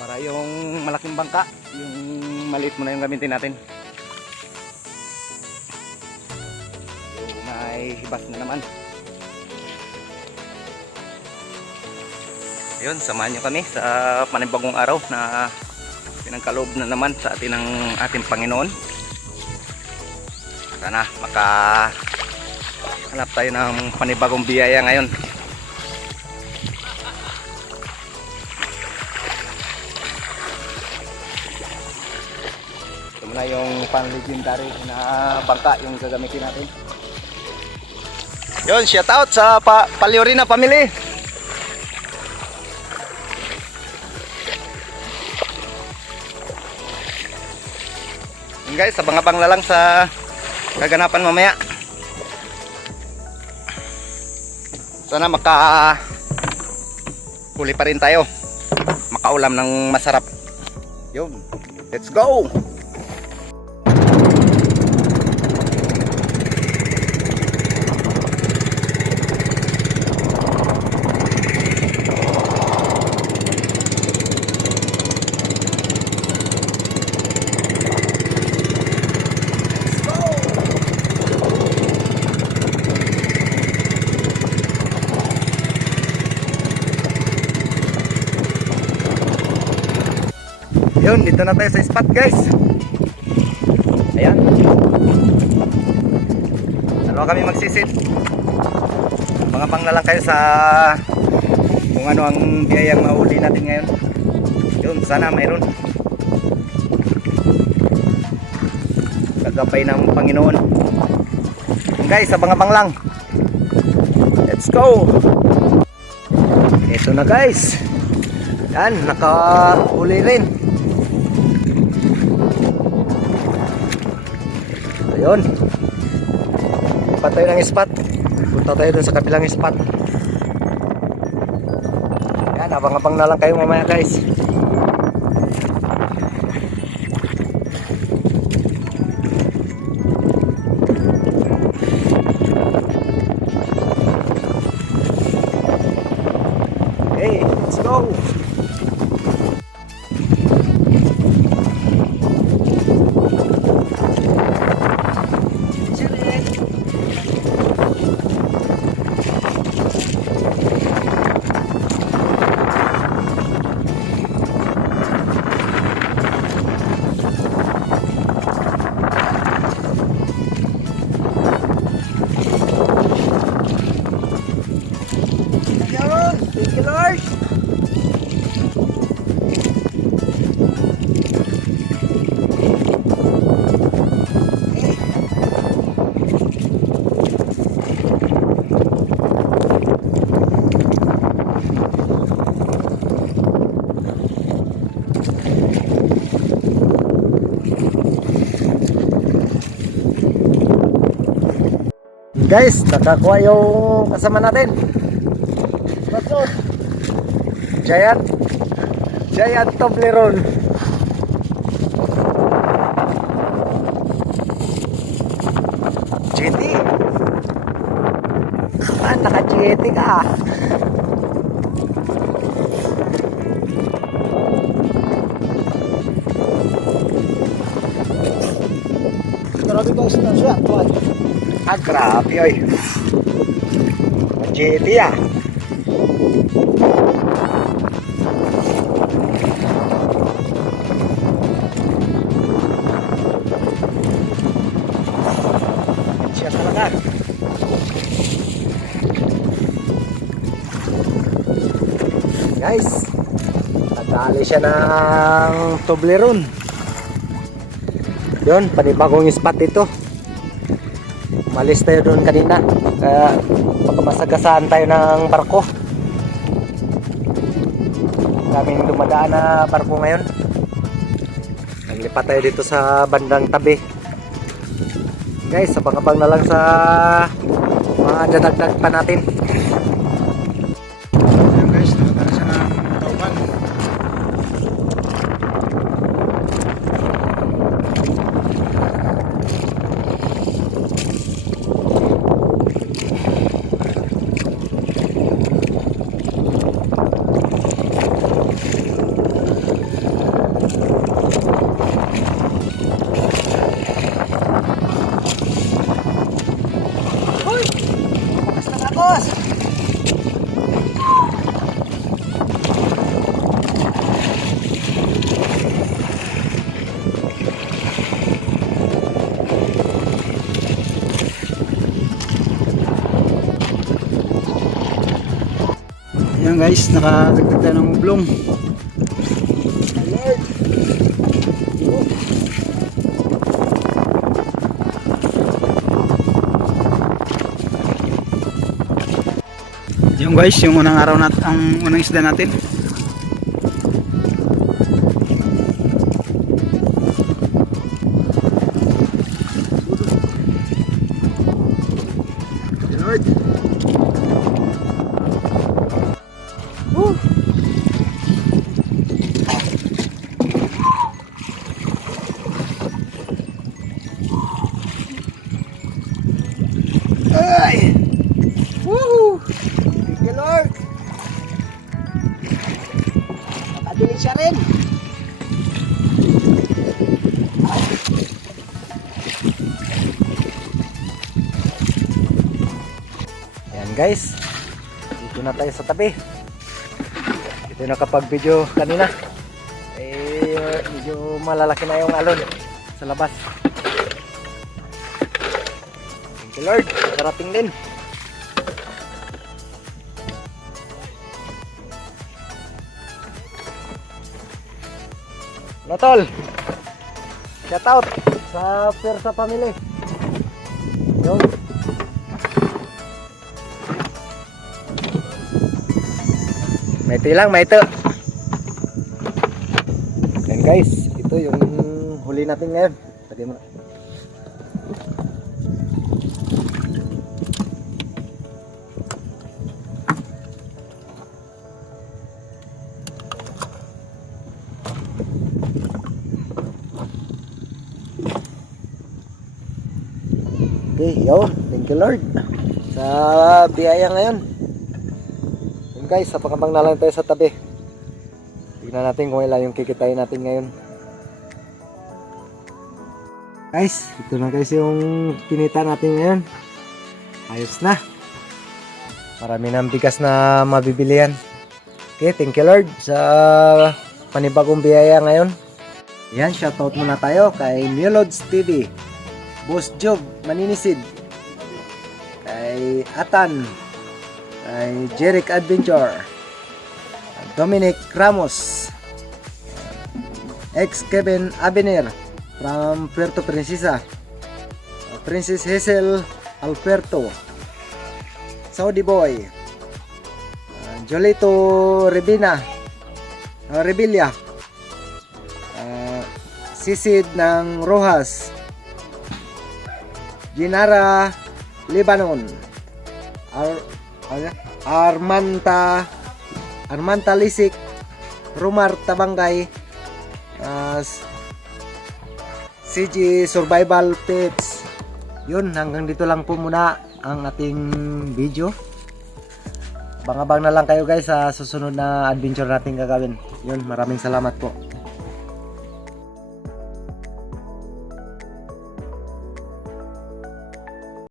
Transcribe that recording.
Para yung malaking bangka, yung maliit mo na yung gamitin natin. Yung may hibas na naman. Ayun, samahan nyo kami sa panibagong araw na pinagkaloob na naman sa atin ng ating Panginoon. Sana makahanap tayo ng panibagong biyaya ngayon. Ito muna yung pang-legendary na bangka yung gagamitin natin. Yun, shout out sa Paliorina family. Guys, abang-abang na lang sa kaganapan mamaya. Sana huli pa rin tayo, makaulam ng masarap. Yun, let's go. Yun, dito na tayo sa spot guys. Ayan. Dalawa kami magsisit. Mga na lang kayo sa kung ano ang biyayang mahuli natin ngayon. Yun, sana mayroon. Kagabay ng Panginoon. Guys, abang-abang lang. Let's go. Ito na guys. Yan, nakahuli rin. Ayun, lipat tayo ng spot. Punta tayo dun sa kabilang spot. Yan, abang-abang na lang kayo mamaya guys. Hey, let's go. Thank you, Lord. Guys, nakakuha yung kasama natin. Giant Toblerone. GT. Naka-GT ka. Grabe ba siya? Grabe oy. GT ah. Siya talaga. Guys, nadali siya ng Toblerone. Yun, panibagong spot ito. Umalis tayo doon kanina. Kaya pagkamasagasaan tayo ng barko. Daming dumadaan na barko ngayon. Naglipat tayo dito sa bandang tabi. Guys, abang-abang na lang sa mga dadagdag pa natin. Ayan guys, nakatala siya ng tauban. Vamos! Ayan guys, nakadagdag tayo ng ublong. Yung guys, yung unang araw natin, ang unang isda natin. Lord. Ay! Woohoo! Thank you, Lord. Nakadili siya rin. Ayan guys, dito na tayo sa tabi. Dito nakapag-video kanina. Medyo malalaki na yung alon sa labas. Thank you, Lord. Karating din. Natol, shout out sa Persa family. Yun. May tilang, may ito. Yan guys, ito yung huli natin ngayon. Pwede mo na. Okay, yun. Thank you, Lord, sa biyaya ngayon. Yun guys, sapakabang na lang tayo sa tabi. Tignan natin kung ilan yung kikitain natin ngayon. Guys, ito na guys yung kinita natin ngayon. Ayos na. Marami ng bigas na mabibili yan. Okay, thank you, Lord, sa panibagong biyaya ngayon. Yan, shoutout muna tayo kay Melods TV, Boss Job Maninisid, kay Atan, kay Jeric Adventure, Dominic Ramos, ex Kevin Abenir from Puerto Princesa, Princess Hazel Alberto, Saudi Boy, Jolito Rebilla, Sisid ng Rojas, Ginara Lebanon, Armanta Lisik, Rumar Tabangay, CG Survival Pets. Yun, hanggang dito lang po muna ang ating video. Abang-abang na lang kayo guys sa susunod na adventure natin gagawin. Yun, maraming salamat po.